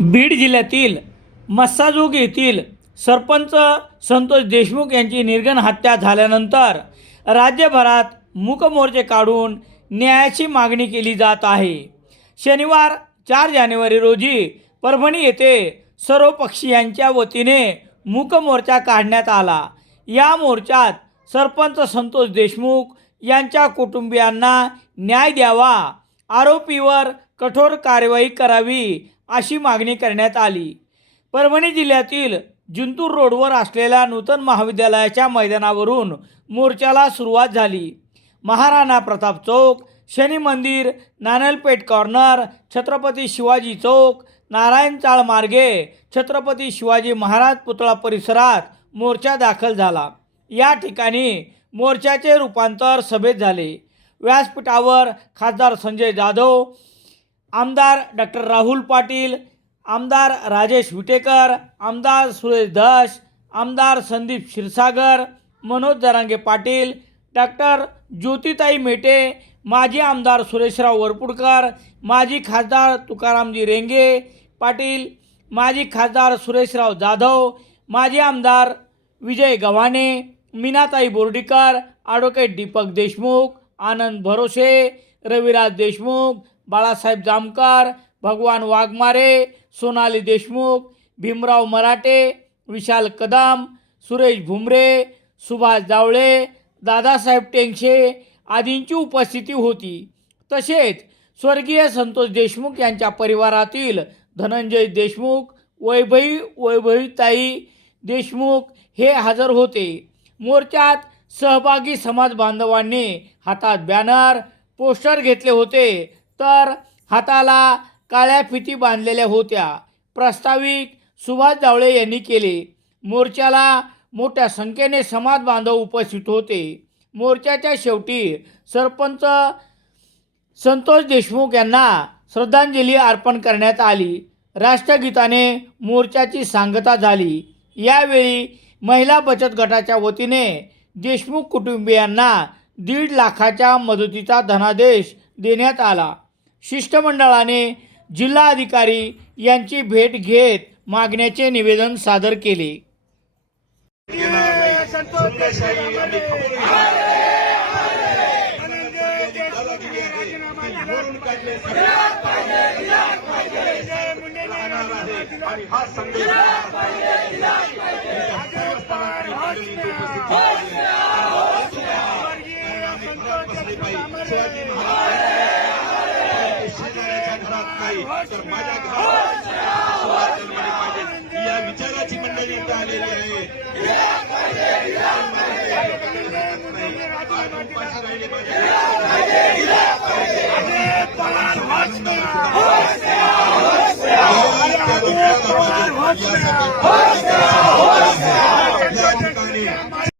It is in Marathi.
बीड जिल्ह्यातील मस्साजोग येथील सरपंच संतोष देशमुख यांची निर्गण हत्या झाल्यानंतर राज्यभरात मूकमोर्चे काढून न्यायाची मागणी केली जात आहे. शनिवार चार जानेवारी रोजी परभणी येथे सर्व पक्षीयांच्या वतीने मूकमोर्चा काढण्यात आला. या मोर्चात सरपंच संतोष देशमुख यांच्या कुटुंबियांना न्याय द्यावा आरोपीवर कठोर कारवाई करावी अशी मागणी करण्यात आली. परभणी जिल्ह्यातील जिंतूर रोडवर असलेल्या नूतन महाविद्यालयाच्या मैदानावरून मोर्चाला सुरुवात झाली. महाराणा प्रताप चौक शनी मंदिर नानलपेठ कॉर्नर छत्रपती शिवाजी चौक नारायण चाळ मार्गे छत्रपती शिवाजी महाराज पुतळा परिसरात मोर्चा दाखल झाला. या ठिकाणी मोर्चाचे रूपांतर सभेत झाले. व्यासपीठावर खासदार संजय जाधव आमदार डॉक्टर राहुल पाटील आमदार राजेश विटेकर आमदार सुरेश धस आमदार संदीप क्षीरसागर मनोज जरांगे पाटील डॉक्टर ज्योतिताई मेटे माजी आमदार सुरेशराव वरपुडकर माजी खासदार तुकारामजी रेंगे पाटील माजी खासदार सुरेशराव जाधव माजी आमदार विजय गव्हाणे मीनाताई बोर्डीकर ॲडव्होकेट दीपक देशमुख आनंद भरोसे रविराज देशमुख बाळासाहेब जामकार भगवान वाघमारे सोनाली देशमुख भीमराव मराठे विशाल कदम सुरेश भुमरे सुभाष जावळे दादासाहेब टेंगशे आदींची उपस्थिती होती. तसेच स्वर्गीय संतोष देशमुख यांच्या परिवारातील धनंजय देशमुख वैभवी वैभवीताई देशमुख हे हजर होते. मोर्चात सहभागी समाज बांधवांनी हातात बॅनर पोस्टर घेतले होते. तर हाताला काळ्या फिती बांधलेल्या होत्या. प्रस्ताविक सुभाष जावळे यांनी केले. मोर्चाला मोठ्या संख्येने समाज बांधव उपस्थित होते. मोर्चाच्या शेवटी सरपंच संतोष देशमुख यांना श्रद्धांजली अर्पण करण्यात आली. राष्ट्रगीताने मोर्चाची सांगता झाली. यावेळी महिला बचत गटाच्या वतीने देशमुख कुटुंबियांना दीड लाखाच्या मदतीचा धनादेश देण्यात आला. शिष्टमंडळाने जिल्हाधिकारी यांची भेट घेत मागण्याचे निवेदन सादर केले. हा असली पाहिजे शिवाजी महाराज शेजाऱ्याच्या घरात नाही तर माझ्या घरात जन्मली पाहिजे या विचाराची मंडळी इथं आलेली आहे या ठिकाणी